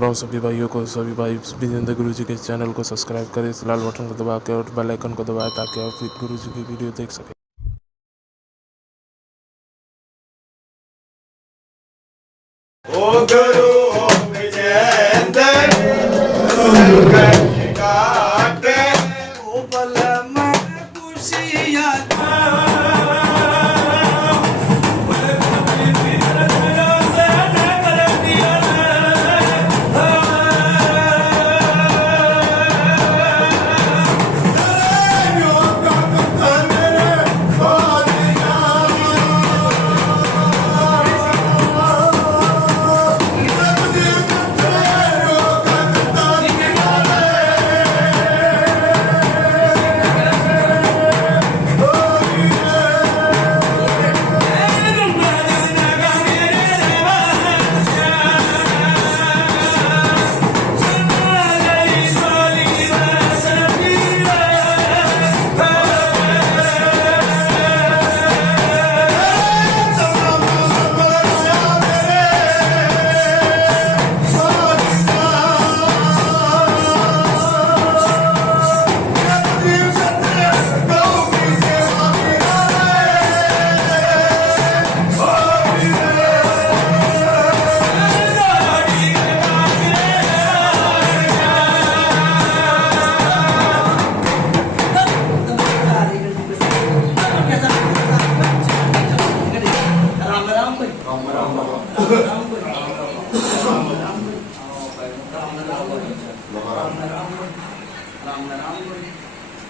राम सभी भाइयों को, सभी भाई विजेंद्र गुरु जी के चैनल को सब्सक्राइब करें, इस लाल बटन को दबा के और बेल आइकन को दबाएं ताकि आप गुरु जी की वीडियो देख सकें। ओ गुरु विजेंद्र काटे ओ बलम खुशियां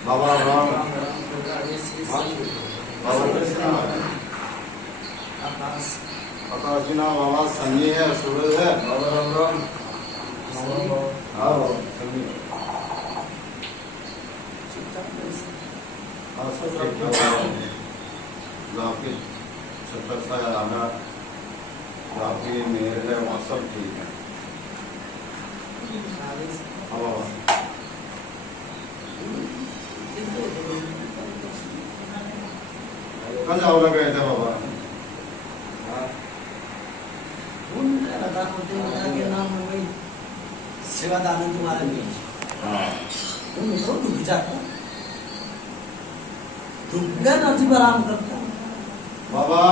बाबा राम आकाशीना बाबा सनी है, सूरज है। बाबा राम राम हाँ सनी आपकी छत्तर सा आना आपकी मेहर है, वहाँ सब ठीक है। हाँ बाबा कल जाओगे गए थे बाबा? सेवादान तुम्हारा दुख जाता आराम करता बाबा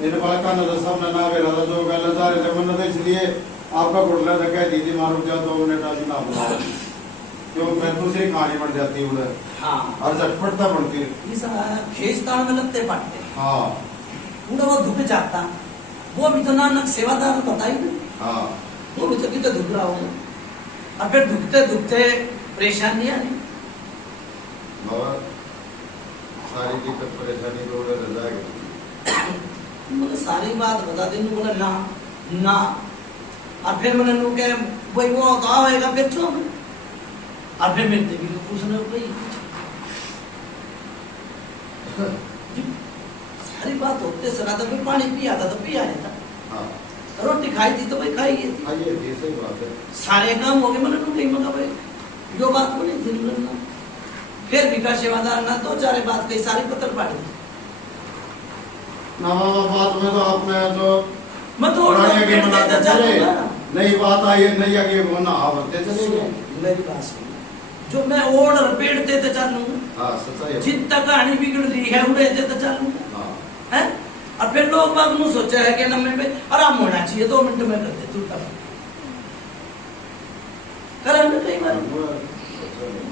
मेरे बाल का नजर सब नना बेरा था जो गल जा रहे थे मन, इसलिए आपका गुड़ला जगह दीदी मारू जा 2 मिनट आज ना बुलाओ क्यों मैं दूसरी कहानी बढ़ जाती हूँ उधर। हाँ और झटपटता बढ़ती खेस्तान में लगते पाटते। हाँ पूरा वो धुक जाता, वो भी तो नानक सेवादार बताई ना। हाँ वो भी तो कितना धुक रहा होगा, और फिर धुकते धुकते परेशानी आई। बाबा सारी दिक्कत परेशानी को उधर रजा गई। मुझे सारी बात बता दी, बोला ना ना, और फिर मैंने नु के भाई वो कहा होएगा फिर चो, और फिर मेरे देवी को पूछने भाई सारी बात होते सरा था, फिर पानी पिया था तो पिया नहीं था। हाँ रोटी खाई थी तो भाई खाई थी। हाँ ये सही बात है। सारे काम हो गए, मैंने नहीं मगा भाई जो बात को नहीं थी ना। फिर भी का सेवादार ना तो चारे बात कही, सारी पत्थर पाड़ी ना बाबा बात में तो आपने जो मैं तो नई बात आई है, नई आगे वो ना आवते चले गए। मेरी बात सुन, जो मैं ऑर्डर पेड़ते तो चलूंगा। हाँ सच्चाई है। जितना कहानी बिगड़ रही है उड़े तो चलूंगा। हाँ हैं, और फिर लोग बाग नु सोचा है कि ना मैं आराम होना चाहिए, 2 मिनट में करते तू तब करन कई बार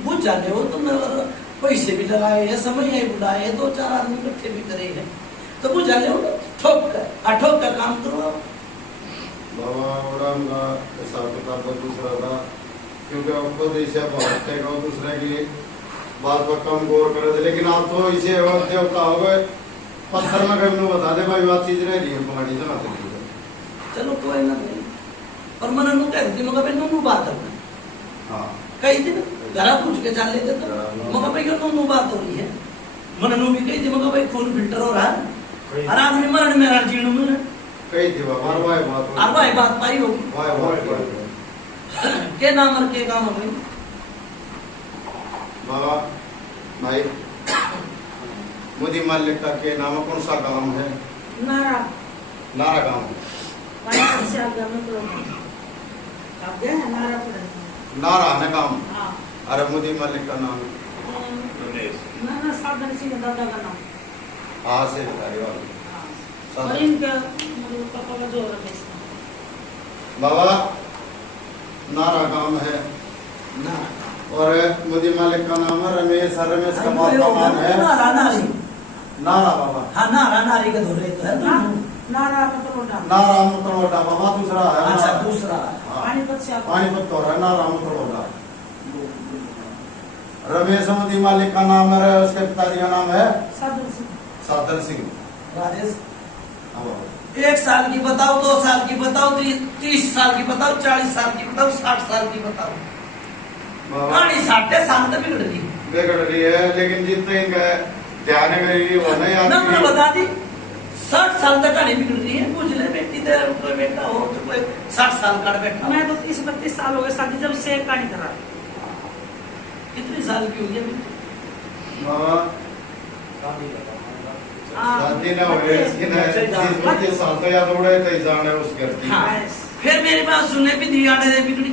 बुझ जाते हो तुम, पैसे भी लगाए हैं, समय भी बुलाए, 2-4 आदमी इकट्ठे भी करे हैं तो बुझ जाते हो, ठोक कर काम करो। बाबा उड़ान का हिसाब किताब दूसरा था, क्योंकि आपको देश बहुत दूसरे की बात पर कम गौर करे थे, लेकिन आप तो इसे देवता हो गए। पत्थर में कभी बता दे भाई बात चीज रह रही है पहाड़ी से आते थे। चलो कोई ना नहीं, और मन नु कह दी मगर भाई नु बात है। हाँ कही थी ना, जरा पूछ के चल लेते तो मगर भाई नु बात हो रही है। मन नु भी कही थी मगर भाई खून फिल्टर हो रहा है, और आदमी मरण में रह जीणु में कही थी बाबा अरवा बात पाई होगी। के नाम और के काम हो बाबा भाई मोदी मालिक का के नाम कौन सा गांव है? नारा नारा गांव। आगे है नारा पड़े नारा ने काम हाँ अरे मोदी मलिक का नाम ना साधन सिंह दादा का नाम हाँ से बताइए वाले हाँ और इनका मतलब पापा का जो रमेश बाबा नारा काम है ना और मोदी मालिक का नाम है रमेश है रमेश का बाप का नाम है नारा नारी नारा बाबा हाँ नारा नारी का धोरे तो है ना नारा पतलोटा नारा मुतलोटा बाबा दूसरा है अच्छा नारा। दूसरा हाँ, पानीपत से आता पानीपत तो है नारा मुतलोटा रमेश मोदी मालिक का नाम है उसके पिताजी का नाम है साधन सिंह साधन सिंह राजेश हाँ बाबा 1 साल की बताओ 2 साल की बताओ 30 साल की बताओ 40 साल की बताओ 60 साल की बताओ बाबा कहानी 60 साल तक बिगड़ रही बिगड़ रही है लेकिन जितने इनका ध्यान गई वो नहीं ना मैंने आती बता दी 60 साल तक कहानी बिगड़ रही है मुझे ले बेटी तेरा कोई बेटा हो तो कोई 60 साल का बैठा मैं तो 30-32 साल हो गए शादी जब से एक कहानी करा कितने साल की होगी अभी बाबा शादी ना हुए इसकी ना 30-32 साल तो याद उड़े तो जान है उस घर की हाँ। फिर मेरी बात सुनने भी दी आने बिगड़ी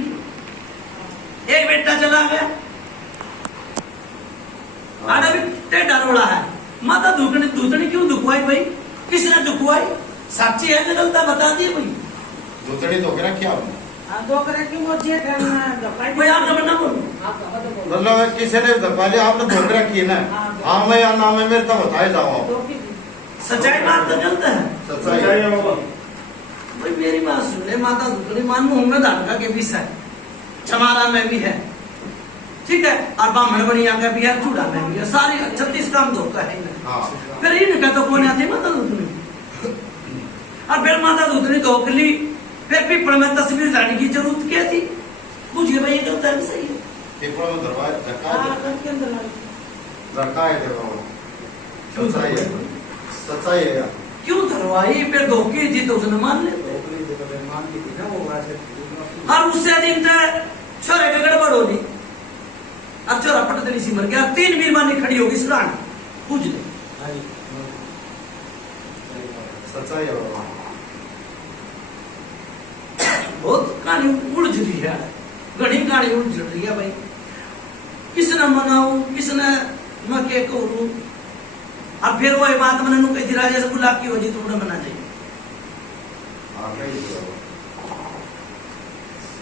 एक बेटा चला गया आने भी टेढ़ा रोड़ा है माता दुखनी दूतनी क्यों दुखवाई भाई किसने दुखवाई साक्षी है कि गलत बता दिए भाई दूसरी तो क्या क्या आपने हाँ दो करे की मोजे करना दफाई कोई आप ना बोलो आप कहा तो बोलो मतलब किसी ने धक्का लिया आपने धोख रखी है ना हाँ मैं या नाम है मेरे तो बताए जाओ आप दो की सच्चाई बात तो गलत है सच्चाई है बाबा भाई मेरी बात सुन ले माता दुखनी मान मोहम्मद आका के भी है चमारा में भी है ठीक है और ब्राह्मण बनिया का भी है चूड़ा में भी है सारी 36 काम धोखा है इनमें। हाँ फिर इनका तो कौन आती माता दूधनी और फिर माता दूधनी धोख ली फिर पीपल में तस्वीर लाने की जरूरत क्या थी मुझे भाई ये गलत है कि सही है पीपल में दरवाजा धक्का हाँ है घर के अंदर लगी धक्का है थे बाबा क्यों सच्चाई है धरवाई? सच्चाई है क्यों धरवाई फिर धोखे जी तो उसने मान ले और उससे अधिक छोरे के गड़बड़ होगी अब छोरा पटदली सी मर गया 3 बीरबानी खड़ी होगी सुरान पूछ ले सच्चाई है बाबा बहुत कहानी उलझ रही है घनी कहानी उलझ रही है भाई किसने मनाऊ किसने मैं के करूं अब फिर वो बात मैंने नु कही राजा से बुला की हो जी तुमने मना चाहिए हाँ कही थी बाबा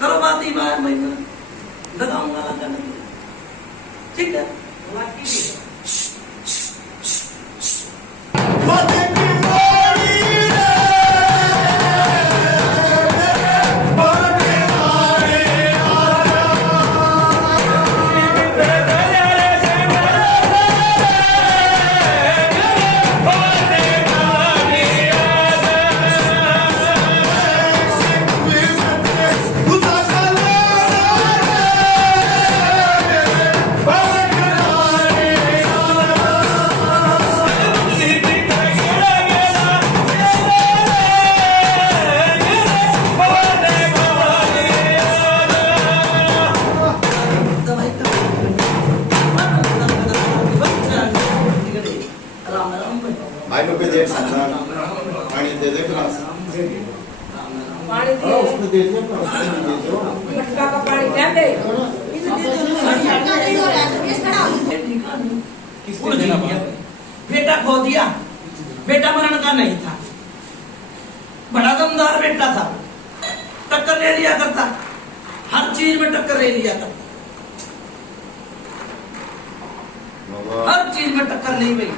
करो बात ही बात मैं लगाऊंगा लगाने ठीक है भाई लोग पे देख सकता है पानी दे दे ग्लास पानी हाँ उसमें दे दे उसमें दे दो मटका का पानी क्या दे बेटा खो दिया बेटा मरण का नहीं था बड़ा दमदार बेटा था टक्कर ले लिया करता हर चीज में टक्कर ले लिया करता बाबा हर चीज में टक्कर नहीं गई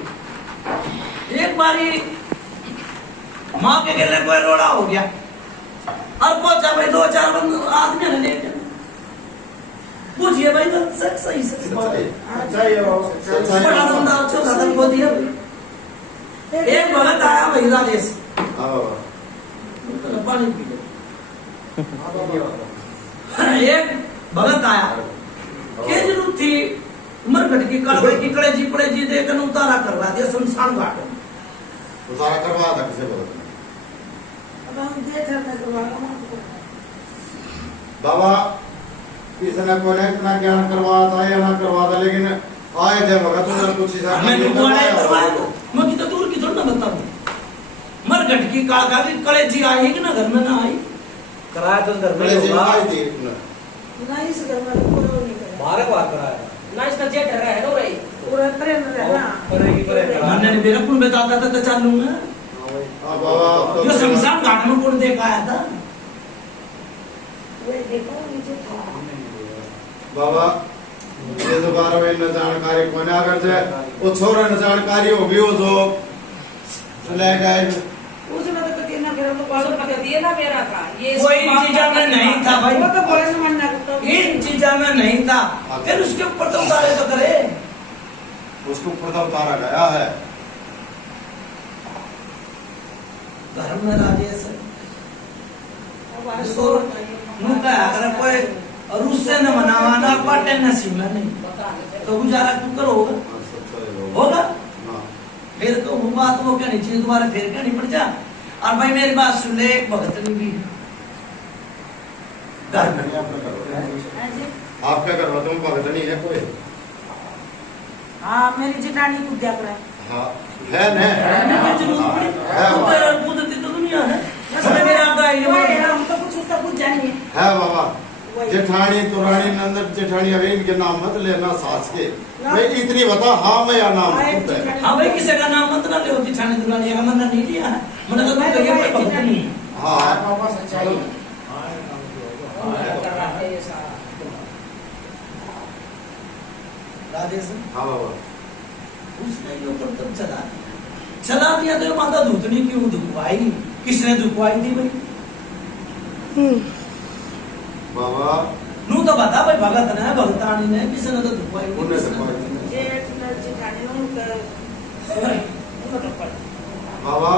एक बारी माँ के गले कोई रोड़ा हो गया और पहुंचा भाई 2-4 आदमी ने ले गया पूछिए भाई तो सही सच्चाई है बाबा सच्चाई बड़ा है दमदार छोटा था खो दिया एक भगत आया भाई राजेश हाँ बाबा पानी पी लो एक भगत आया क्या जरूरत थी मरघट की कड़वे की कड़े जी देकर उतारा करवा दिया शमशान घाट में उतारा करवा था किसे बोलते अब हम देख रहे थे बाबा किसने को ने इतना ज्ञान करवाया था या ना करवाया था लेकिन आए थे भगत उधर कुछ हिसाब हमें नहीं करवाया करवाया तो मैं की तो दूर की थोड़ा ना बताऊं मरघट की काका भी कड़े जी आई कि ना घर में ना आई कराया तो घर में बड़े ही दिन होगा। आई थी ना इस घर में पूरा नहीं करे बारह बार कराया ना इसका जेठ है ना रे पूरा ट्रेन रहना करेगी करेगा मैंने मेरा कौन बताता था तो चलूंगा हाँ बाबा अब तो यो शमशान घाट में कौन देखा आया था वे देखो नीचे था बाबा ये तो 12 में न जानकारी कोने अगर जे वो छोरा न जानकारी होगी वो जो ले गए उसने तो कति ना करे तो सब पता दिए ना मेरा था ये कोई चीजा में नहीं था भाई वो तो बोले ना मन्ना तो इन चीजा में नहीं था फिर उसके ऊपर तो उतारे तो करे उसको ऊपर तो उतारा गया है धर्म में राजेश अब आज इसको मुका अगर कोई रूस से न मनावाना पाटे नसीब में नहीं तो गुजारा क्यों करोगे हाँ, सच्चा है बाबा। होगा हाँ फिर तो वो बात वो कहनी चाहिए तुम्हारे फिर कहनी पड़ जा और भाई मेरी बात सुन ले एक भगत ने भी घर में नहीं आपने करवा ऐसे आप क्या करवा तुम भगत नहीं है कोई हां मेरी जेठानी को क्या करे हाँ है न रहने की जरूरत पड़ी है तो तेरा कुदरती तो दुनिया है इसमें मेरा गाय वही हम तो कुछ उसका कुछ जानिए है बाबा वही जेठानी तुरानी नंदन जेठानी अभी इनके नाम मत लेना सास के भाई इतनी बता हाँ मैं या नाम हाँ, खुद है। हाँ भाई किसी का नाम मत ना ले होती छाने दुलानी का मैंने नहीं लिया है मैंने तो मैं तो ये तो कोई भगत नहीं हाँ बाबा सच्चाई राजेश हाँ बाबा उसने जो कर्तव्य चला दिया तो ये माता धूतनी क्यों दुखवाई किसने दुखवाई थी भाई बाबा नू तो बता भाई भगत ने भगतानी ने किसने तो दुखवाई थी, उन्हें किसने? दुखवाई थी। जेठ ना जेठानी नो तो मतलब पड़ बाबा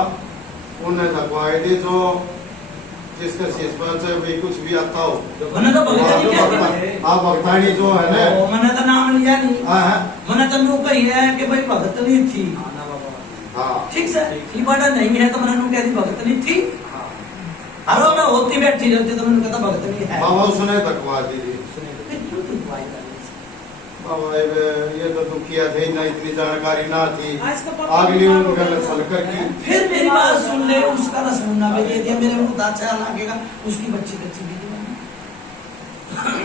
उन्हें थकवाई थी जो जिसका शिष्य से भी कुछ भी आता हो मैंने तो भगतानी क्या थी हाँ भक्तानी जो है ना ओ, मैंने तो नाम लिया नहीं हाँ हाँ मैंने तो नू कही है कि भाई भगतनी थी हाँ ठीक से ये बड़ा नहीं है तो मैंने नू कह दी भगतनी थी अरे मैं होती बैठी रहती तो मैंने कहता भगतनी है बाबा उसने थकवा दी थी फिर क्यों दुखवाई राजेश? बाबा ये तो दुखिया थे ना इतनी जानकारी ना थी आज का पता अगली नहीं उनका होगा। सलकर की फिर मेरी बात सुन ले उसका रसमुन्ना भी दे दिया मेरे मुंह अच्छा लगेगा उसकी बच्ची भी दी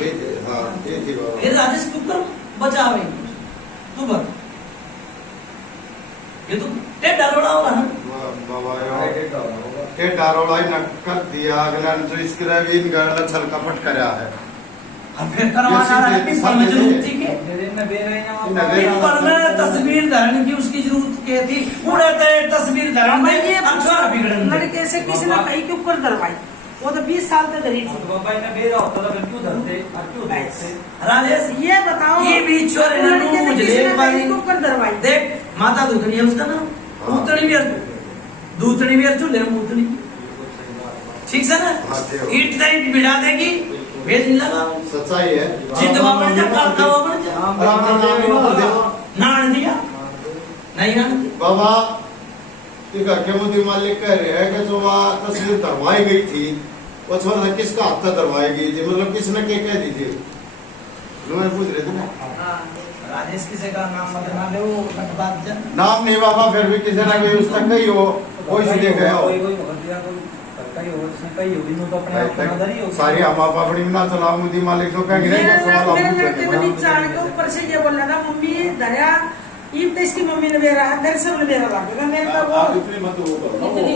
ये थे, हाँ ये थी बाबा फिर राजेश कुकर बचावे तू बता ये तो टेढ़ा लोड़ा होगा ना बाबा टेढ़ा रोड़ा ही न कर दिया अगला ने जो इसके रवि इन गढ़ छल कपट करया है और फिर करवाना रहा पिंपल में जरूरत थी के पिंपल में तस्वीर धरने की उसकी जरूरत क्या थी पूरे तस्वीर धरण में ये छोरा बिगड़न दे। लड़के से किसी ने कहीं के ऊपर दरवाई वो तो 20 साल तक धरी थी राजेश ये बताओ ये भी छोरे ने लड़के ने मुझे किसी ने एक बार कहीं के ऊपर दरवाई देख माता दुखनी है उसका नाम उतनी भी दूतनी भी चूल्हे में उतनी ठीक से ना हाँ, ठीक। ईट का ईट बिड़ा देगी भेज नहीं लगा सच्चाई है जिंदवा बन जा काल का बन जा और अपना नाम ही मत दे नान दिया नहीं नान दिया बाबा ठीक है मुझे मालिक कह रहे हैं कि जो वहाँ तस्वीर दरवाई गई थी वो छोरा था किसका हाथ से दरवाई गई थी मतलब किसने क्या कह दी थी लोग पूछ रहे थे ना राजेश किसी का नाम मत ना ले वो बात जा नाम नहीं बाबा फिर भी किसी ने भी उस तक कही हो कोई से देखा हो सारी हम आप अपनी ना चलाओ मुझे मालिक तो कह मेरे सवाल मेरे हम लड़के को नीचे आने के ऊपर से ये बोल रहा था मम्मी दरिया ईब तो इसकी मम्मी ने मेरा दरअसल मेरा लागेगा मेरे का वो इतनी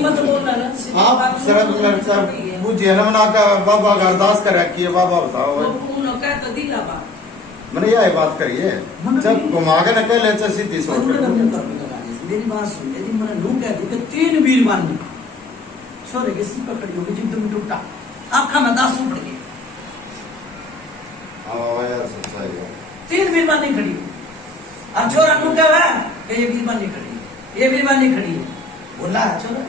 मत बोलना ना आप शरद बुझे ना मना का बाबा का अरदास कर रखी है बाबा बताओ उन्होंने कहा तो दिला बा मैंने यही बात करी है जब घुमा के न कह ले सीधी सोच मेरी बात सुन यदि मैंने लू कह दूं कि 3 वीर मानी छोरे की सिर पकड़ी होगी जिद में टूटा आंखा में दासू पड़ गई हाँ यार सच्चाई है 3 वीर मानी खड़ी अब छोरा नू कह है कि ये वीर मानी खड़ी ये वीर मानी खड़ी है बोला छोरा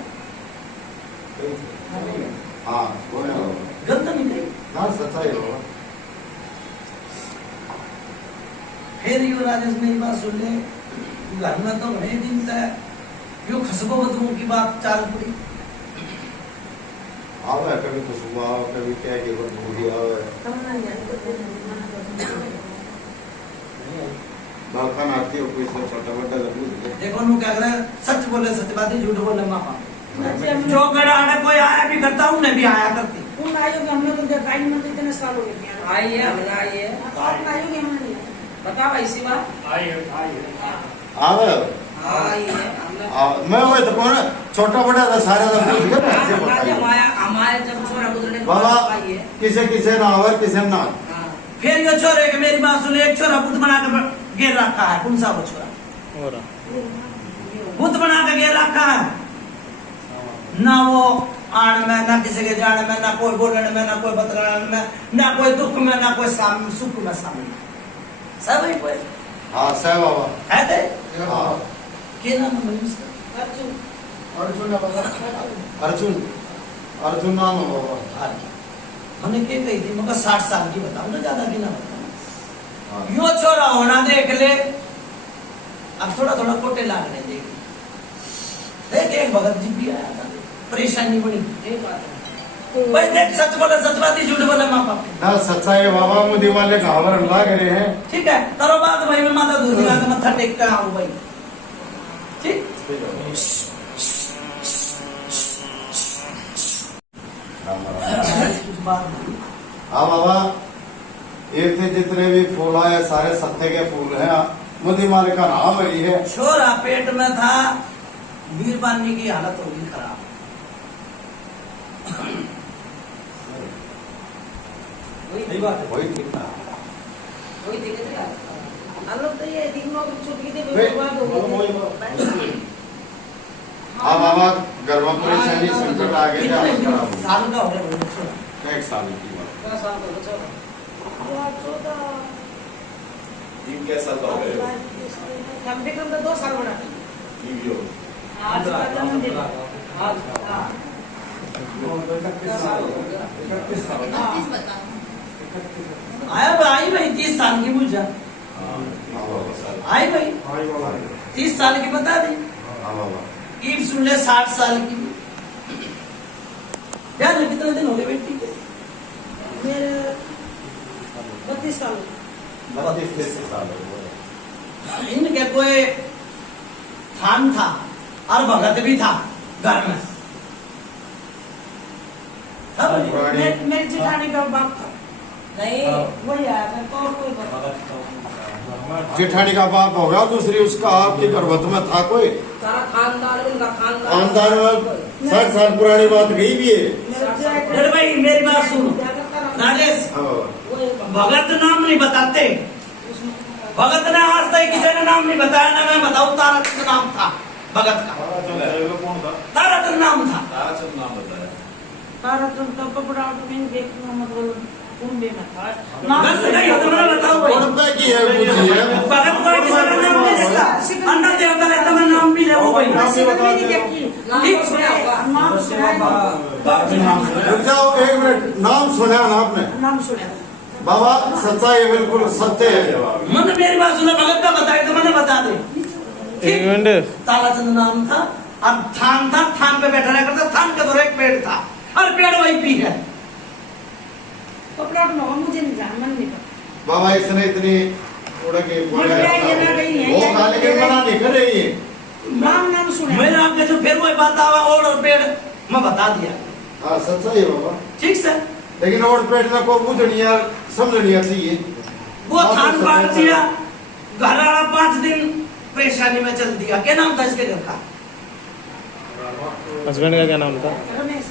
हाँ वो है गलत नहीं कही ना सच्चाई है फिर यो राजेश मेरी बात सुन ले घर में तो बड़े दिन तक यो खसबो बदबू की बात चाल पड़ी आवे कभी तो सुबह कभी क्या कि वो भूली आवे बालकन आती हो कोई से छोटा बड़ा लगू देखो नू क्या करे सच बोले सच बात झूठ बोले मामा जो गड़ा कोई आया भी करता हूँ मैं भी आया करती तुम आयोगे हमने तो देखा ही नहीं, तो इतने साल हो गए आई है हमरा आई है तो आप आयोगे हमने नहीं आए। बता भाई शिवा आवे आई है हमने मैं वो तो कौन छोटा बड़ा था सारे तो पूछ के बच्चे जब बताइए हमारे जब छोरा गुजरने के बाबा बाद आई है किसे किसे ना आवे किसे ना हाँ। फिर ये छोरे के मेरी बात सुने, एक छोरा बुत बना के गिर रखा है। कौन सा वो छोरा बुत बना के गिर रखा है, ना वो आन में, ना किसी के जान में, ना कोई बोलने में, ना कोई बतलाने में, ना कोई दुख में, ना कोई सुख में शामिल। सब ही कोई हाँ सह बाबा है थे हाँ के नाम है उसका? अर्जुन अर्जुन नाम है बाबा हमने क्या कही थी, मगर 60 साल की बताओ ना, ज्यादा की ना बताओ। हाँ। यो छोरा होना देख ले, अब थोड़ा थोड़ा कोटे लागने देख एक भगत जी भी आया था, परेशानी बड़ी। यही बात है भाई देख, सच बोले सच बात, झूठ बोले माँ बाप। ना सच्चाई है बाबा, मुझे वाले घावर लाग रहे हैं ठीक है, करो बात भाई, मैं माता दूध दिला के मत्था टेक कर आऊं भाई। ठीक कुछ बात नहीं। हाँ बाबा ये थे जितने भी फूल आए सारे सत्य के फूल हैं। मुझे मालिक का नाम रही है। छोरा पेट में था, वीरबानी की हालत होगी खराब। वही बात है। वही ठीक ना वही दिक्कत है हम लोग तो ये दिन में छुट्टी दे वे- बात हो गई हाँ बाबा घर में परेशानी संकट आ गए थे कितने खराब हो साल का हो गया वो छोरा? गया। एक साल की बात क्या साल का बच्चा तीन कैसा तो कम से कम तो 2 साल बड़ा। आज का जन्मदिन आज हाँ आया भाई भाई 30 साल की बुझा आई भाई 30 साल की बता दी। हाँ बाबा ईब सुन ले 60 साल की। यार कितने दिन हो गए बेटी के? मेरे 32 साल। 32 साल हो गए। इनके कोई थान था और भगत भी था घर में। मेरी जेठानी का बाप था, नहीं वही आया था। तो और कोई बात जेठानी का बाप हो गया, दूसरी उसका आपके पर्वत में था कोई सारा खानदान उनका खानदान में 60 साल पुरानी बात गई भी है। अरे भाई मेरी बात सुनो राजेश, हाँ बाबा भगत नाम नहीं बताते। भगत ने आज तक किसी ने नाम नहीं बताया ना। मैं बताऊं, ताराचंद नाम था भगत का। ताराचंद नाम था। ताराचंद का कपड़ा में देखना मतलब कुंभे में था। गलत नहीं हो तो मैं बताऊं भाई। कौन पे की है पूछिए। भगत को किसी ने नाम नहीं देता, अन्ना देवता लेता मैं नाम भी ले वो भाई। सिकंद भी नहीं देखी। ठीक नाम सुना है। रुक जाओ एक मिनट, नाम सुना ना आपने? नाम सुना। बाबा सच्चाई बिल्कुल सत्य है। मैंने मेरी बात सुना, भगत का बताया तो मैंने बता दे। एक मिनट, ताराचंद नाम था और थान था, थान पे बैठा रहा करता। थान के दौर एक पेड़ था और पेड़ वही पी है। कपड़ा तो मुझे नहीं जान, मन नहीं पता। बाबा इसने इतनी उड़ के मन पे ये ना गई है। वो गाली के मना नहीं कर रही है। नाम सुना। मेरे आपके जो फिर वही बात आवा और पेड़ मैं बता दिया। हाँ सच्चाई है बाबा, ठीक से लेकिन और पेट में को बुझनिया समझनिया चाहिए। वो थान बांट दिया। घर वाला 5 दिन परेशानी में चल दिया। क्या नाम था इसके घर का? हस्बैंड का क्या नाम था? रमेश।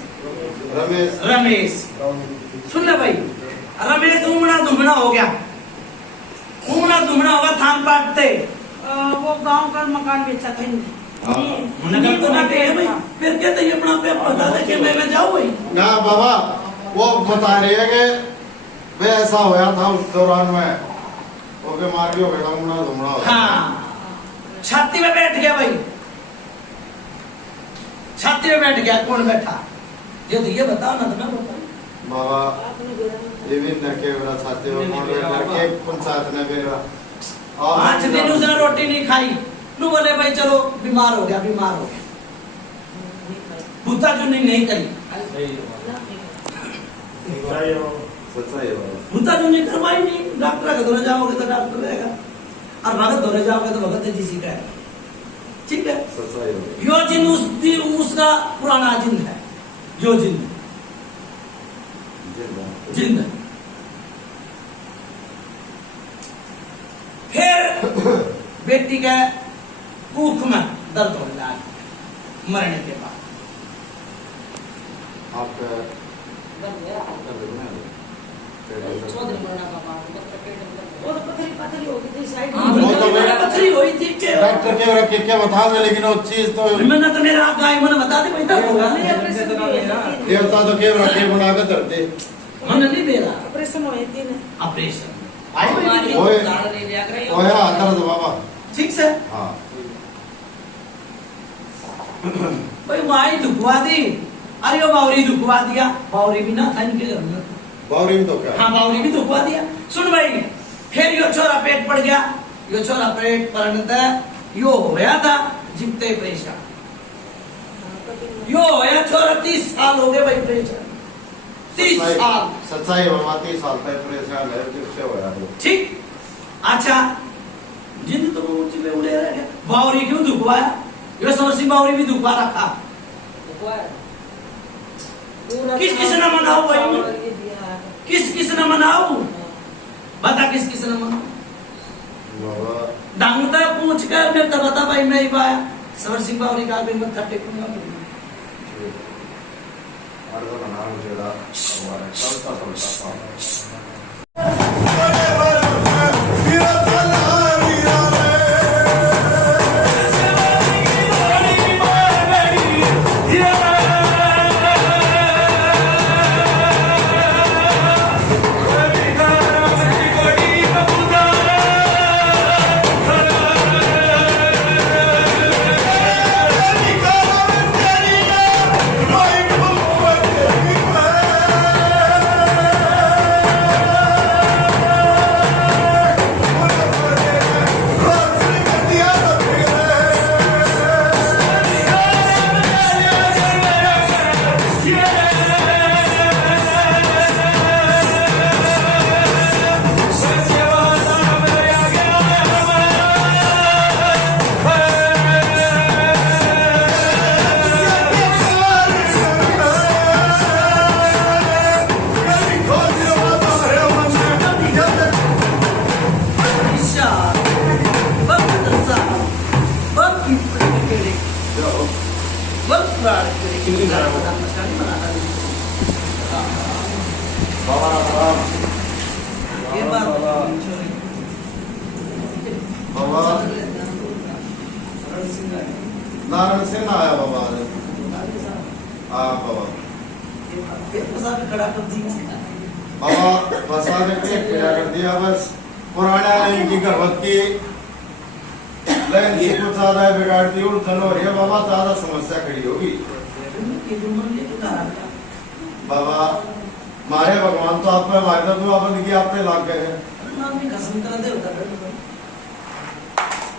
रमेश रमेश। सुन ले भाई, रमेश उमड़ा दुमड़ा हो गया। उमड़ा दुमड़ा होगा, थान बांटते। वो गांव का मकान बेचा था हाँ। नगर तो नहीं गए भाई। फिर कहते हैं अपना पे बता दे कि मैं जाऊँ भाई। ना बाबा वो बता रही है कि वे ऐसा होया था उस दौरान में, वो बीमार भी हो गया था, उमड़ा धुमड़ा हो गया। हाँ, छाती में बैठ गया भाई। छाती में बैठ गया। कौन बैठा? ये तो ये बताओ ना, तो मैं बताऊं। बाबा ये भी न के बड़ा छाती में मोड़ करके पंचायत ने बेरा 5 दिन उसने रोटी नहीं खाई। नू बोले भाई चलो बीमार हो गया, बीमार हो गया। बुद्धा जो नहीं करी, सच्चाई है बाबा। बुद्धा जो नहीं करवाई नहीं। डॉक्टर के दौरे जाओगे तो डॉक्टर रहेगा, और भगत दौरे जाओगे तो भगत जी सीखेगा। ठीक है, सच्चाई है। यो जिन उसका पुराना जिन है। जो जिन जिंदा। फिर बेटी का भूख में दर्द होने लगा मरने के बाद। आपका चौधरी मरना का बाद वो तो पथरी हो गई थी साइड हाँ, में। वो तो मेरा पथरी हुई थी के डॉक्टर के रखे क्या बता दे, लेकिन वो चीज तो मैंने तो मेरा गाय मैंने बता दे भाई तब होगा नहीं, ऑपरेशन भी देवता तो केवल रखे बना के धरते। मैंने नहीं दे रहा ऑपरेशन हुए थी ना। ऑपरेशन आई हमारी ओए। दाल नहीं लिया कर रही वो है आदर दो बाबा। ठीक से हाँ भाई माई दुखवा दी। अरे वो बावरी दुखवा दिया, बावरी भी ना था इनके घर में। बावरी में तो क्या हाँ बावरी भी दुखवा दिया। सुन भाई फिर यो छोरा पेट पड़ गया, यो छोरा पेट पड़ने तक यो होया था जितने परेशान यो होया छोरा 30 साल हो गए भाई परेशान 30 साल। सच्चाई बाबा 30 साल तक परेशान है जिससे हो रहा है। ठीक अच्छा जिन तो ऊंची में उड़े रह गया। बावरी क्यों दुखवाया? यो समर सिंह बावरी भी दुखवा रखा। किस किस ने मनाओ भाई? किस ने मनाओ? बता किस ने मनाओ? बाबा डांगता पूछ कर मेरे तो बता भाई मैं ही पाया समर सिंह बावरी का भी मत थट्टे करूंगा। और तो बना मुझे दा हमारे चलता बाबा नारायण सिंह ना आया बाबा हाँ बाबा बाबा फंसा के पेट खड़ा कर दिया बस पुराने लाइन की गर्भवत की लेकिन ये कुछ ज्यादा बिगाड़ती उलझन हो रही है बाबा, ज्यादा समस्या खड़ी होगी बाबा। मारे भगवान तो आप पे लाग दो दुआबंद की आप पे लाग गए हैं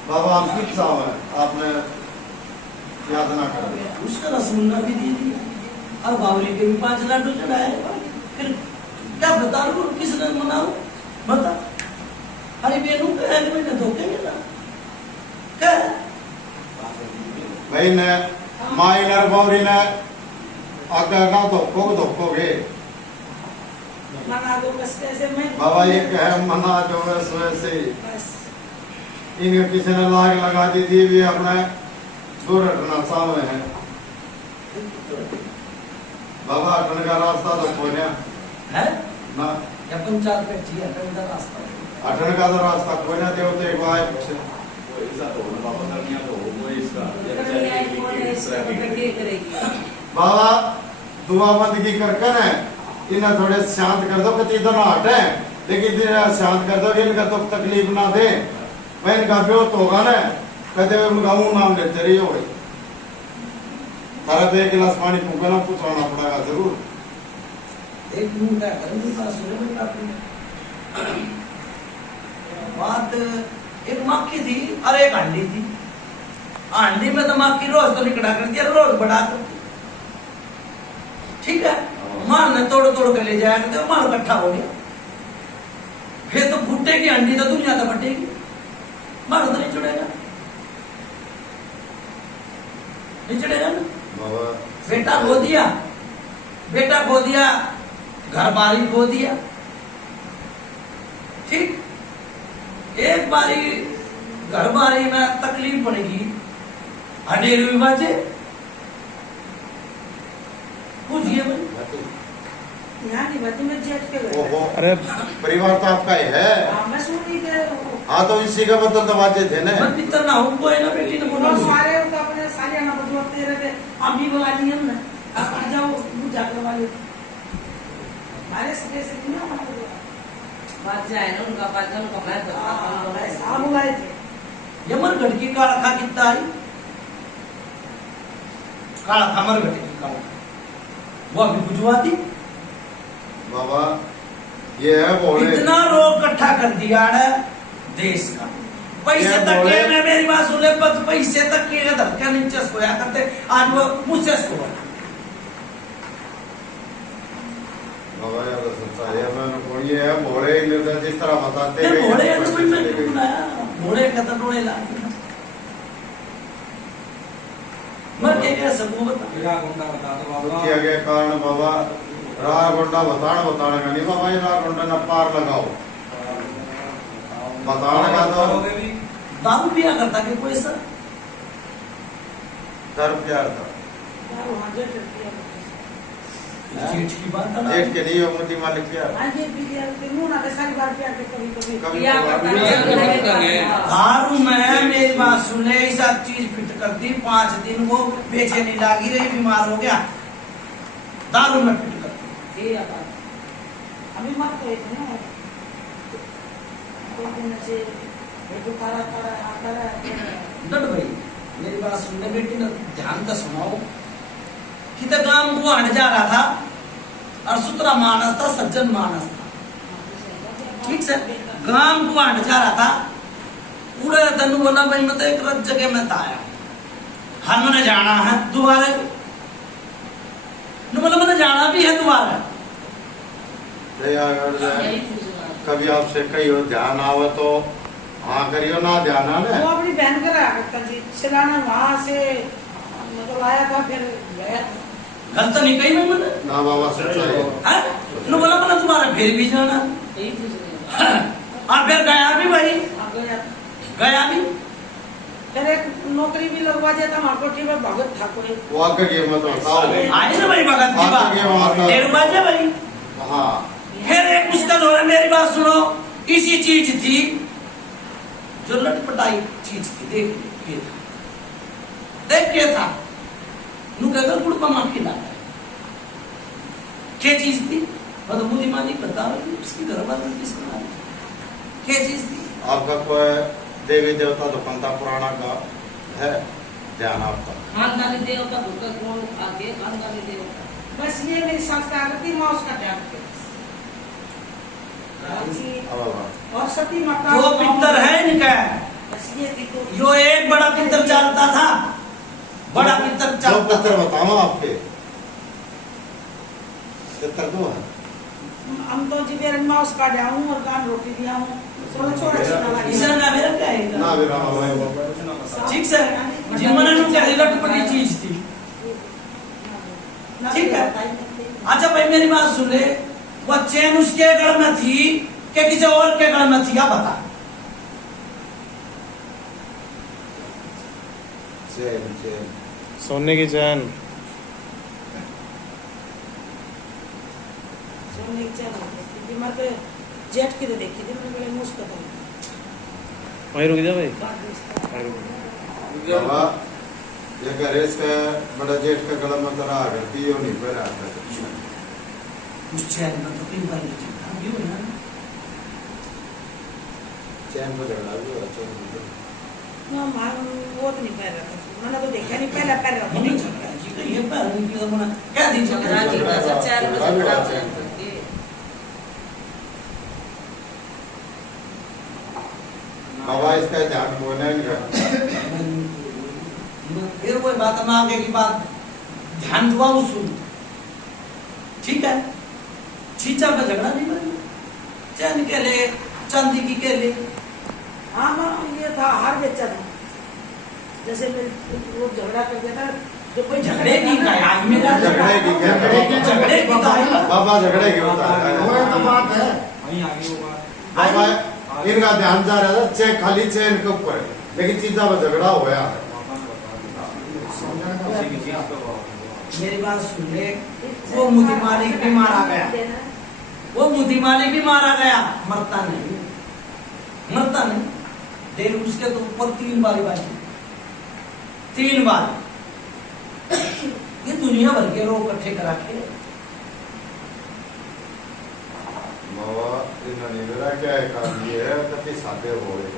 बाबा। आप किस चाव है आपने याद ना कर उसका रसगुल्ला भी दे दिया और बावरी के भी 5 लड्डू चढ़ाए। फिर क्या बता लो किसने मनाओ बता। अरे बेनू कह मैंने धोखे मिला क्या भाई ने माई नर बावरी ने अगर ना धोखोगे मना दो कष्ट से मैं बाबा। ये कह मना जो है सुबह से इन्हें किसी ने लाग लगा दी थी भी अपने दुर्घटना सामने है बाबा। अटन का रास्ता तो खोलिया है ना या पंचायत पे जी अटन का रास्ता अटन का तो रास्ता खोलिया थे तो एक बार पीछे बाबा दुआ बंद की कर कर है इन्हें थोड़े शांत कर दो कति इधर हटे लेकिन शांत कर दो इनका तो तकलीफ ना दे। मैं इनका ब्योत होगा ना कहते हुए उनका मुंह नाम लेते रही हो भाई। तारा तो 1 गिलास पानी पूछना पूछाना पड़ेगा जरूर। एक मुंह का करेंगे पास सुने में काफी बात। एक मक्खी थी और एक अंडी थी। अंडी में तो मक्खी रोज तो निकला करती है रोज बढ़ा करती ठीक है। मार ने तोड़ तोड़ के ले जाया करते मार इकट्ठा हो गया। फिर तो भुट्टे की अंडी तो दुनिया तो बटेगी मार तो नहीं चढ़ेगा नहीं चढ़ेगा ना। बाबा बेटा खो दिया घर बारी खो दिया। ठीक, एक बारी घर बारी में तकलीफ पड़ेगी, हडेर भी बाजे पूछिए भाई। यहाँ की बात में जेठ के घर ओहो, अरे परिवार तो आपका ही है। हाँ, मैं सुन रही थी हाँ तो इसी का मतलब तो बाजे थे ना। मैं पितर ना हूँ, कोई ना बेटी ने बोला वो सारे तो अपने सारे ना बजवाते रहते, हम भी बुला लिए ना, आप आ जाओ बुझा कर वाले हमारे सके से ना बात जाए ना उनका बात जाए उनका मैं तो आप बुलाए थे। यमर गढ़ की काला खा कितना आई, काला था मर गढ़ की काला, वो अभी बुझवाती। बाबा ये है बोले इतना रोग इकट्ठा कर दिया है देश का। पैसे ये तक बोले- के मैं मेरी बात सुन ले, पैसे तक के धक्का नीचे सोया करते, आज वो मुझसे सो बाबा यार सच्चाई है। मैं उनको ये है बोले इन्हें जिस तरह बताते हैं घोड़े का तो कोई मैं नहीं बुलाया, घोड़े का तो रोए ला मर के क्या सबको बता। किया गया कारण बाबा राह गोंडा बताने का नहीं बाबा, ये राह गोंडा न पार लगाओ बताने का तो दारू पिया करता कि कोई सर दर प्यार था। यार वहाँ जेठ किया जेठ की बात है ना। जेठ के लिए मुझे मालिक किया आज ये भी दिया कि मुंह ना के सारी बार किया के कभी कभी कभी किया करता है। दारू में मेरी बात सुन ले, ऐसा चीज फिट कर दी, 5 दिन वो बेचैनी लागी रही, बीमार हो गया, दारू में फिट कर दी। ये बात अभी मत तो एक ना दो दिन से एक तारा तारा आता है डट भाई मेरी बात सुन ले बेटी ने ध्यान से सुनाओ कि तो गांव को हट जा रहा था और सुतरा मानस था, सज्जन मानस था। ठीक से गांव को हट जा रहा था, पूरे तनु बोला भाई मैं तो एक रत जगह में था आया, हमने जाना है दोबारा, बोला मैंने जाना भी है दोबारा। यही पूछना कभी आपसे कही हो ध्यान आवे तो हाँ करियो, ना ध्यान आने वो अपनी बहन का रहा करता जी चलाना वहाँ से मतलब आया था फिर गया था। गलत नहीं कही मैंने, ना बाबा सच्चाई है। हैं? नु बोला मैंने तुम्हारा फिर भी जाना, यही पूछना और फिर गया भी भाई, आ गया गया भी। फिर एक नौकरी भी लगवा दिया था वहाँ कोठी में भगत था कोई। वो आगे के मत बताओ। आई ना भाई भगत की हाँ, तो ये बात बात, है। 1:30 बजे भाई। हाँ फिर एक उसका जो है मेरी बात सुनो, इसी चीज थी जो लटपटाई चीज थी, देख ये था, देख क्या था, नु कहकर गुड़ का माफी ला क्या चीज थी, मतलब बुद्धिमानी बता रही उसकी घर वाले किसका क्या चीज थी। आपका कोई देवी देवता तो पंथा पुराना का है ध्यान आपका? खानदानी देवता भूखा कौन आते हैं खानदानी देवता बस ये मेरी संस्कार थी माँ उसका ध्यान के और सती माता जो पितर है इनका, बस ये थी तो जो एक बड़ा पितर चलता था, बड़ा पितर दो चलता पत्थर था। बताओ आपके पत्थर दो है। हम तो जी मेरे माँ उसका जाऊँ और गान रोटी दिया हूँ थोड़ा छोटा छोटा इसका नाम मेरा क्या ना है? भी रहा है ठीक से जिम्मन नु क्या लटपटी चीज थी। ठीक है। अच्छा भाई मेरी बात सुन ले, वो चैन उसके गढ़ में थी कि किसी और के गढ़ में थी, क्या बता। चैन चैन सोने की चैन। सोने की चैन क्योंकि मैं तो जेठ की तो देखी थी मैंने मुझको तो वहीं रुक जा भाई। बाद में इसका- वहीं रुक जा। बाबा ये गैरेज का बड़ा जेठ का गला में तरह आ करती है नहीं पर आता है। उस चैन में तो कई बार नहीं अभी हो ना, चैन को झगड़ा भी हुआ चैन को। ना मां वो तो नहीं पहन रहा था मैंने तो देखा नहीं पहला पहन रहा नहीं था झगड़ा जी का ये पर उनकी तो मना क्या दी झगड़ा झगड़ा जी का सच्चा है झगड़ा भी झगड़ा हुआ है। करके बाबा इसका ध्यान होना इनका फिर कोई बात ना आगे की बात ध्यान दुआ सुन, ठीक है। चीचा पे झगड़ा नहीं करेंगे, चैन के लिए चांदी की के लिए। हाँ हाँ ये था हार बेचा था जैसे मैं वो झगड़ा कर दिया था तो कोई झगड़े की का आज मेरा झगड़े की क्या? झगड़े की का है। बाबा झगड़े के बता रहा है। तो बात है बाबा इनका ध्यान जा रहा था चेक खाली चेन के ऊपर, लेकिन चीजा में झगड़ा हो गया है। मेरी बात सुन ले, वो मुदी मालिक भी मारा गया, वो मुदी मालिक भी मारा गया, मरता नहीं, मरता नहीं। देर उसके तो ऊपर 3 बार बाजी, 3 बार। ये दुनिया भर के लोग इकट्ठे करा के बाबा इन्होंने मेरा क्या है काम ये है कति सादे हो गए।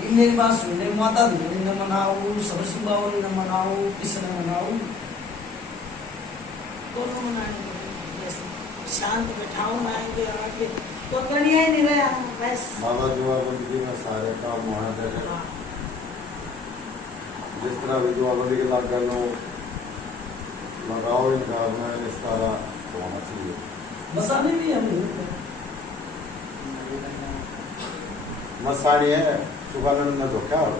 ये मेरी बात सुन ले, माता धूनी न मनाओ, सबर सिंह बावरी न मनाओ, किसी न मनाओ, दोनों मनाएंगे, जैसे शांत बैठाओ मनाएंगे आके तो कड़िया ही नहीं रहा बस। बाबा जुआबंदी में सारे काम वहाँ दे रहे। हाँ। जिस तरह भी जुआबंदी के लाग लो लगाओ इनका में निस्तारा होना चाहिए। बसाने भी हम मसाड़ी है सुखानंद में तो क्या हो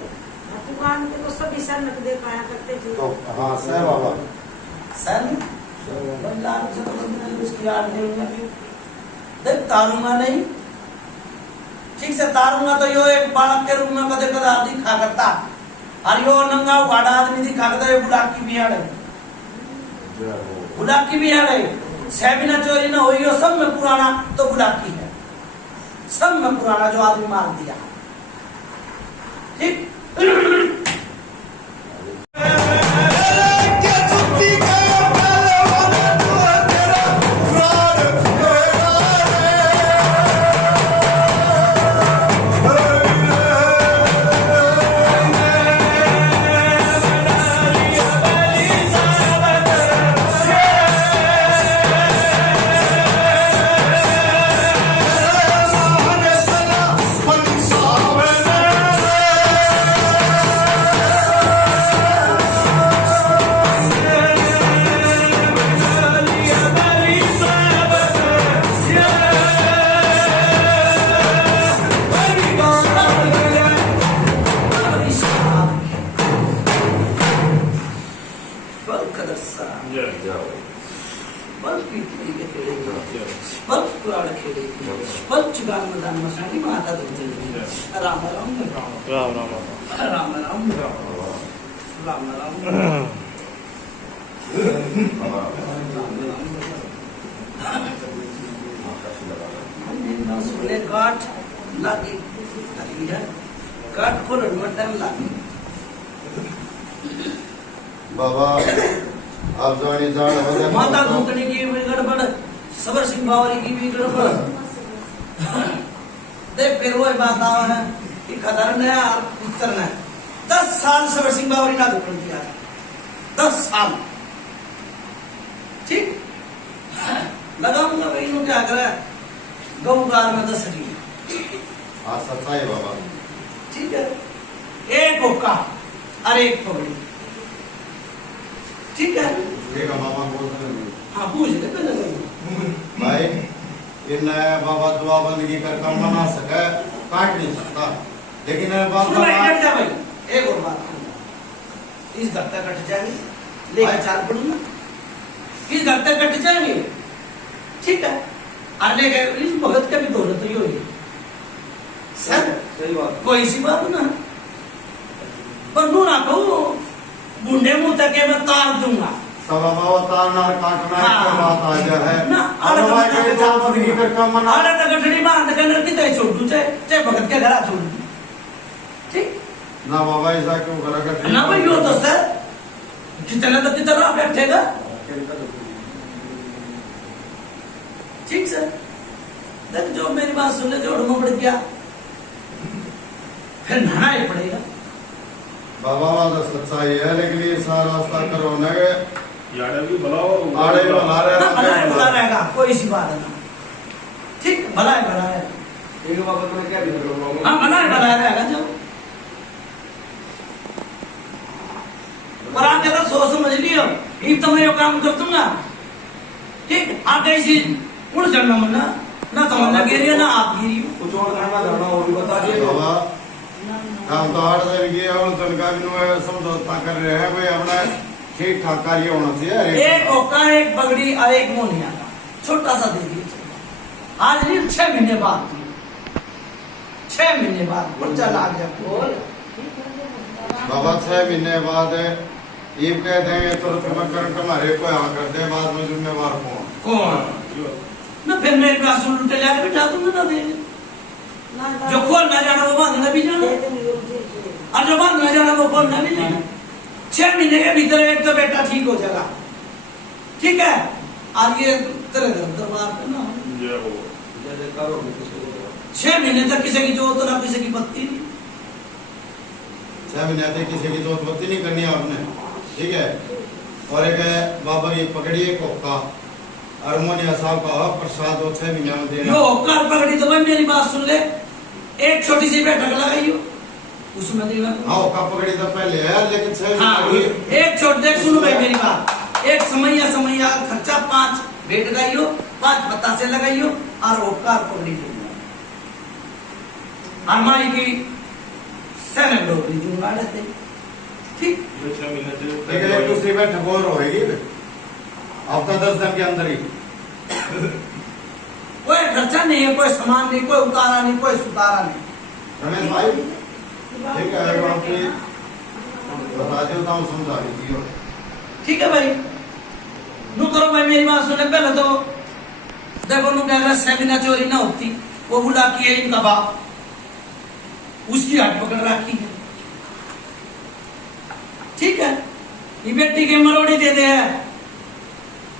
दुकान पे तो सब इसा नक दे पाया करते थे। तो हाँ सह बाबा सन बंदार से तो उसकी याद देऊंगा, देख तारूंगा नहीं, ठीक से तारूंगा तो यो एक बालक के रूप में कदे कदा दिखा करता, और यो नंगा वाड़ा आदमी दिखा करता, ये बुलाकी बिहाड़ है, बुलाकी बिहाड़ है। सेबिना चोरी ना हुई हो, सब में पुराना तो बुलाकी है, सब में पुराना जो आदमी मार दिया, ठीक। राम राम राम राम राम राम राम सुने गाठ लागी है, गाठ खोल टाइम लागी। बाबा आप जानी जान हो जाए माता धूतनी की भी गड़बड़, सबर सिंह बावरी की भी गड़बड़। देख फिर वो बात आवा है कि खतरन है और उतरना है। 10 साल सबर सिंह बावरी ना धुकन किया, 10 साल, ठीक। लगाऊंगा भाई इन्हों क्या करे, गौगार में 10 री। हाँ सच्चाई बाबा, ठीक है, एक हुक्का और एक पगड़ी, ठीक है। ठीक है बाबा बोलते हैं। हाँ पूछ ले पहले भाई इन बाबा दुआ बंदगी कर कम बना सके, काट नहीं सकता, लेकिन बाबा कट जा भाई। एक और बात कहूंगा, इस घर तक कट जाएंगे, लेकर चाल पड़ूंगा, इस घर तक कट जाएंगे, ठीक है। और लेकर इस भगत का भी दौलत ही होगी सर, सही बात। कोई सी बात ना, पर नू ना कहूँ बूढ़े मुंह तक के मैं तार दूंगा, सब बाबा तारना काटना हाँ। की बात आ जा है ना और भाई के दुआ बंदगी कर कम बना आड़ा तक गठड़ी बांध के नर की तय छोड़ दूं, चाहे भगत के घर छोड़ दूं, ठीक ना बाबा ऐसा क्यों करा कर ना भाई। यो तो सर कितने तो कितना बैठेगा, ठीक सर। देख जो मेरी बात सुन ले, जोड़ में बढ़ गया फिर नहाना ही पड़ेगा। बाबा वाला सच्चाई है, लेकिन ये सारा रास्ता करो न यार भी बुलाओ, आड़े बना ना भला है भला रहे रहेगा, कोई सी बात है ना, ठीक। भला है भला है, एक बात मैं क्या भी करूंगा। हाँ भला है भला रहेगा। जब पर आप जरा सोच समझ लियो, इन तो मैं यो काम कर दूंगा, ठीक। आप कैसी उड़ चढ़ना मना ना, तो मना गिरी ना आप गिरी। कुछ और करना धरना और भी बता दिए बाबा हम तो 8 दिन की और तनका भी नु समझौता कर रहे हैं भाई अपना ठीक ठाक कार्य होना चाहिए। एक होका, एक पगड़ी और एक मोनिया का छोटा सा दे दिए। आज नहीं 6 महीने बाद 6 महीने बाद बच्चा लाग जाए। बाबा 6 महीने बाद ये कह देंगे तुरंत में कर तुम्हारे को यहाँ कर दे, बाद में जिम्मेवार कौन? ना फिर मेरे पास उल्टे लाके बिठा दूंगा ना देंगे। जो खोलना जाना वो बांधना भी जाना, और जो बांधना जाना वो खोलना भी जाना। 6 महीने के भीतर एक तो बेटा ठीक हो जाएगा, ठीक है। और ये तेरे दरबार पे ना 6 महीने तक किसी की जोत ना किसी की पत्ती नहीं। 6 महीने तक किसी की जोत पत्ती नहीं करनी आपने, ठीक है। और एक है बाबा ये पकड़िए कोका अरमोनिया साहब का प्रसाद 6 महीने में देना। यो कर पकड़ी तो भाई मेरी बात सुन ले, एक छोटी सी बैठक लगाइयो उसमें देना। हाँ का पकड़ी तो पहले है लेकिन 6 हाँ, महीने एक छोट देख सुनो भाई मेरी बात, एक समैया खर्चा 5 भेंट लगाइयो, 5 बतासे लगाइयो और वो कार पकड़ी दूंगा। और माई की सैन डोरी दूंगा रहते, ठीक। लेकिन एक दूसरी बैठक और होगी हफ्ता 10 दिन के अंदर ही। कोई खर्चा नहीं है, कोई सामान नहीं, कोई उतारा नहीं, कोई सुतारा नहीं। रमेश भाई ठीक है, एक बार फिर बता देता हूँ, समझा दीजिए। ठीक है भाई, नू करो भाई मेरी बात सुने। पहले तो देखो नू क्या सेमिना चोरी ना होती, वो बुला की है इनका बाप, उसकी हाथ पकड़ रखी है, ठीक है। ये बेटी के मरोड़ी दे दे है,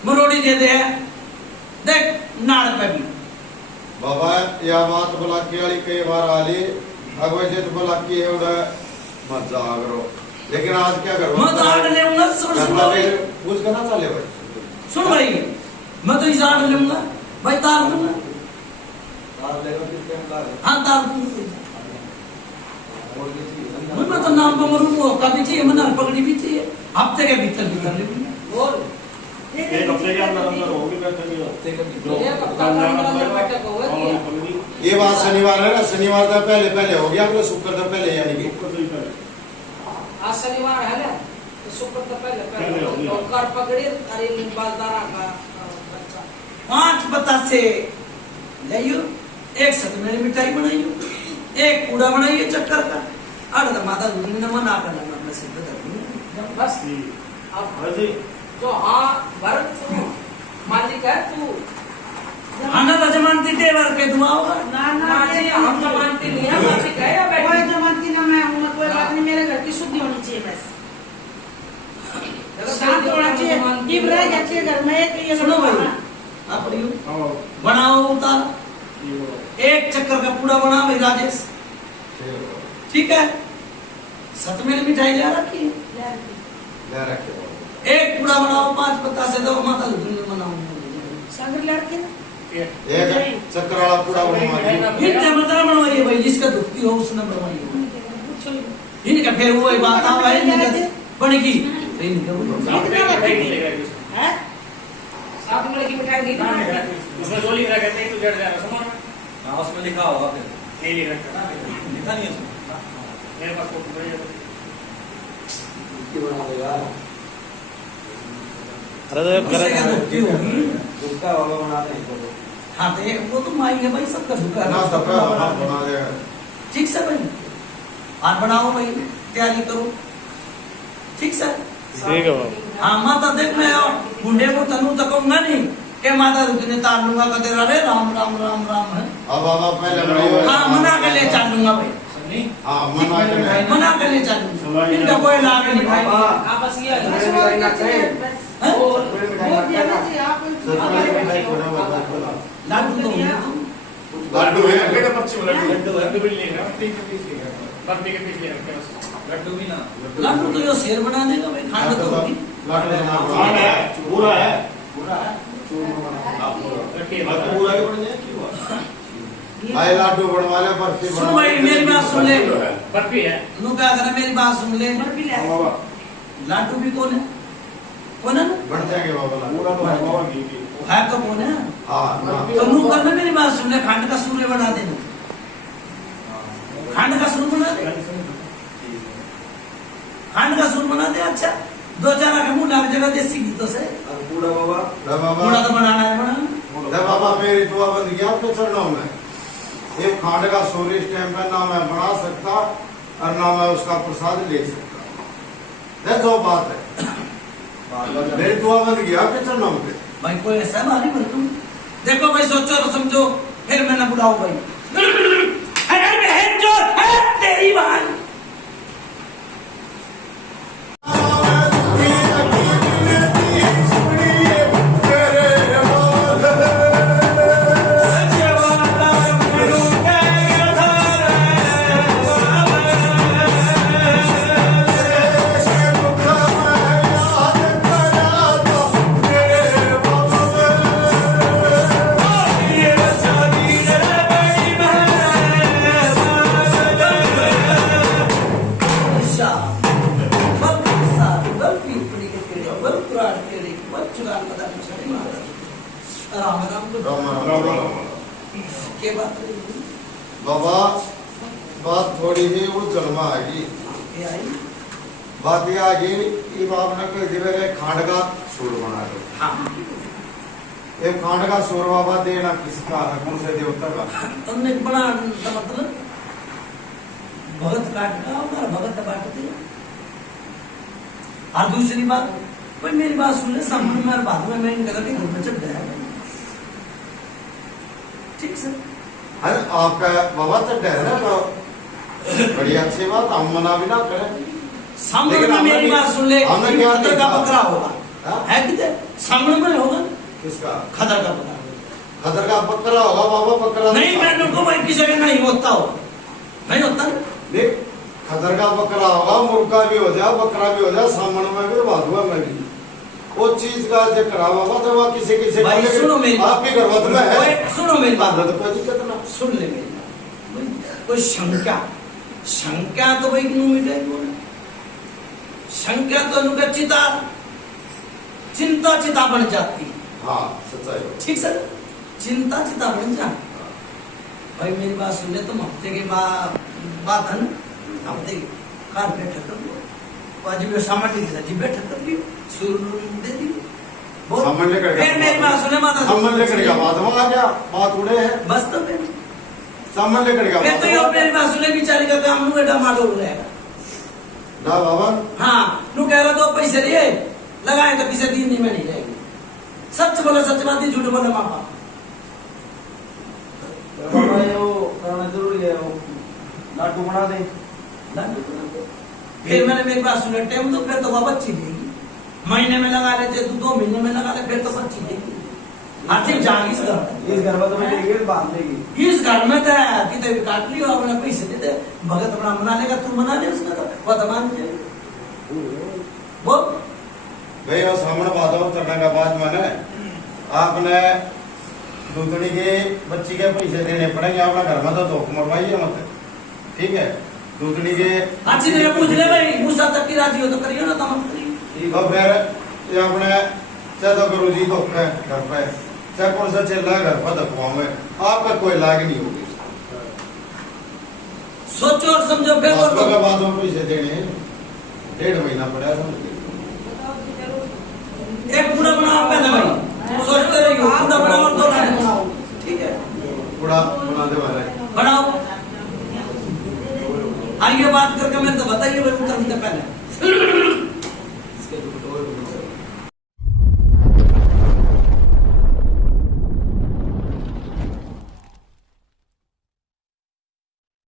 मरोड़ी दे दे है, देख नाड़ पे भी बाबा यह बात बोला की वाली कई बार आली अगवे जित बोला की है उड़ा मत जा करो, लेकिन आज क्या करो मैं तो आड़ लेऊंगा। सुन भाई, कुछ करना चले भाई, सुन भाई, मैं तो इस आड़ लूंगा भाई, तार लूंगा। हाँ तार मैं तो नाम पर मरूंगा, कभी चाहिए मना पकड़ी भी चाहिए, हफ्ते के भीतर भीतर बोल एक हफ्ते के अंदर होगी बैठक। ये बात शनिवार है ना, शनिवार का पहले पहले हो गया, अगले शुक्र का पहले यानी कि आज शनिवार है ना, तो शुक्र तो पहले तो कर पकड़ी अरे बाजदारा का बच्चा 5 बतासे लाइयो, एक सतमेरी मिठाई बनाइयो, एक कूड़ा बनाइए चक्कर का, और माता दूध ने मना कर लगा अपने सिर पे बस। अब जो हाँ भरत मालिक है तू, खाना तो जमानती देवर के दुआ होगा ना मालिक हम तो मानते नहीं है, मालिक है या कोई बैठी जमानती ना मैं हूँ, कोई बात नहीं, मेरे घर की शुद्धि होनी चाहिए बस, शांत होना चाहिए। इब रह जाती है घर में एक ये सुनो भाई, आप बनाओ उतार, एक चक्कर का पूरा बना भाई राजेश, ठीक है। सतमेरी मिठाई ले रखी है, ले रखे एक पूरा बनाओ, 5 पत्ता से दो माता दूध ने बनाओ, संग लड़के ना एक चक्कर वाला पूरा बनवा फिर जबरदस्ती बनवाइए भाई, जिसका दुखती हो उसने बनवाइए। इनका फिर वो बात आवा है, इनका बनेगी है साथ में की मिठाई नहीं खाना, उसमें जो लिख रहा कहते हैं तो जड़ जाएगा सामान। हाँ उसमें लिखा होगा, फिर नहीं लिख रखा, लिखा नहीं है उसमें। मेरे पास फोटो है। उससे क्या दुखती होगी। उसका वाला बनाते हैं तो हाँ तो वो तो मांगे भाई, सबका झुका ना है, तब बना देगा। ठीक से भाई, और बनाओ भाई, तैयारी करो, ठीक से। ठीक है बाबा। हाँ माता देख मैं बुढ़े को तनु तक कहूंगा नहीं के माता रुकने तार लूंगा कहते अरे राम राम राम राम है। अब बाबा पहले बनाइए। हाँ मना के ले चल लूंगा भाई, हाँ मना के मना के ले चल लूंगा, इनका कोई लाभ नहीं भाई। हाँ बस ये है। हैं? वो देना चाहिए आप लाडू तो होंगे तुम। लड्डू है बेटा पक्षी लड्डू भी लिख रहा है, बर्फी के पीछे रखते हैं बस। लड्डू भी ना, लाडू तो यो शेर बना देगा भाई, खाने तो होगी। लड्डू है पूरा है रखिए पूरा के बन जाए क्यों भाई लड्डू बनवा ले बर्फी सुन भाई मेरी बात सुन ले, बर्फी है। नु क्या करे मेरी बात सुन ले, लाडू भी कौन है, कौन है ना? बन जाएंगे बाबा पूरा है तो कौन है? हाँ तो नु करना मेरी बात सुन ले, खंड का सूर्य बना देना, खंड का सूर्य बना दे, खांड का सूर बना दे। अच्छा 2-4 आके मुंह लाग जगह देसी गीतों से अब बूढ़ा बाबा बूढ़ा तो बनाना है बना। जब बाबा मेरी दुआ बंद गया आपके चरणों में, एक खांड का सूर इस टाइम पे ना मैं बना सकता और ना मैं उसका प्रसाद ले सकता। ये जो बात है, मेरी दुआ बंद गया आपके चरणों में। भाई कोई ऐसा मारी बोल तुम देखो भाई, सोचो और समझो, फिर मैं ना बुलाऊं भाई। अरे बहन जो है तेरी बहन के बात बाबा बात थोड़ी ही वो जन्मा आएगी। बात ये आ गई कि बाप ने कोई दिवे के खांड का सूर बना दो। एक खांड का सूर बाबा देना किसका है, कौन से देवता का? तुमने बड़ा मतलब भगत काट का और भगत बांट दिया। और दूसरी बात, कोई मेरी बात सुन ले, सामने मेरे बाद में मैं इनका घर में चढ़ गया। ठीक सर, अरे आपका बाबा चढ़ है ना, तो बड़ी अच्छी बात, हम मना भी ना करें। सामने में मेरी बात सुन ले, हमने क्या खदर का बकरा होगा है किधर? सामने में होगा किसका? खदर का बकरा। खदर का बकरा होगा बाबा, बकरा नहीं मैं उनको भाई किसी का नहीं होता हो, नहीं होता। देख खदर का बकरा होगा, मुर्गा भी हो जाए, बकरा भी हो जाए, सामने में भी बाधुआ में भी वो चीज का जिक्र बाबा, तो वहाँ किसी भाई सुनो मेरी आपकी गर्भत में है। सुनो मेरी बात, तो कोई दिक्कत ना, सुन ले मेरी बात। कोई शंका तो भाई क्यों मिटेगी? शंका तो उनका चिंता बन जाती है। हाँ सच्चाई है। ठीक सर, चिंता बन जाती। भाई मेरी बात सुन ले, तुम हफ्ते की बात है ना, हफ्ते कार बैठक कर लो, वाजिब सामर्थ्य के साथ बैठक कर लियो, शुरू दे दियो। सामान लेकर फिर मेरी बात सुने, माता सामान लेकर का बात वहाँ क्या बात उड़े है, बस तो फिर सामान लेकर का तो ये मेरी बात सुने, बेचारी का काम नू बेटा मारो रहेगा ना बाबा। हाँ नू कह रहा तो पैसे लिए लगाए तो किसी दिन नहीं में नहीं रहेगी। सच बोला सच बात ही, झूठ बोला माँ बाप। बाबा ये वो करना जरूरी है, वो लाडू बना दे। फिर मैंने मेरी बात सुने, टाइम तो फिर तो वह बच्ची देगी। महीने में लगा लेते तू, 2 महीने में लगा ले, फिर तो बच्ची देगी। आर्थिक जाएगी इस घर में तो बैठेगी बांध देगी। इस घर में तो कितने भी काट लियो, अपने पैसे दे दे, भगत अपना मना लेगा, तू मना ले उसका, तो वो तो मान जाए। वो भाई वो सामने बात हो चढ़ने का बाद मैंने आपने दूधनी के बच्ची के पैसे देने पड़ेंगे, अपना घर में तो धोख मरवाइए मत, ठीक है? दूधनी के अच्छी तरह पूछ ले भाई, मुसा तक की राजी हो तो करियो ना, तो मत करियो। तो फिर ये अपने चाहे तो गुरु जी धोख है घर पे, चाहे कौन सा चेला घर पर धोखवाओगे, आपका कोई लाग नहीं होगी। सोचो और समझो। फिर के बाद में पैसे देने 1.5 महीना पड़ा है। एक पूरा बनाओ पहले भाई, सोचते रहियो, पूरा बनाओ और 2 लाइन बनाओ, ठीक है? पूरा बना दे वाला बनाओ। आइए बात करके मेरे तो बताइए भाई, उतर पहले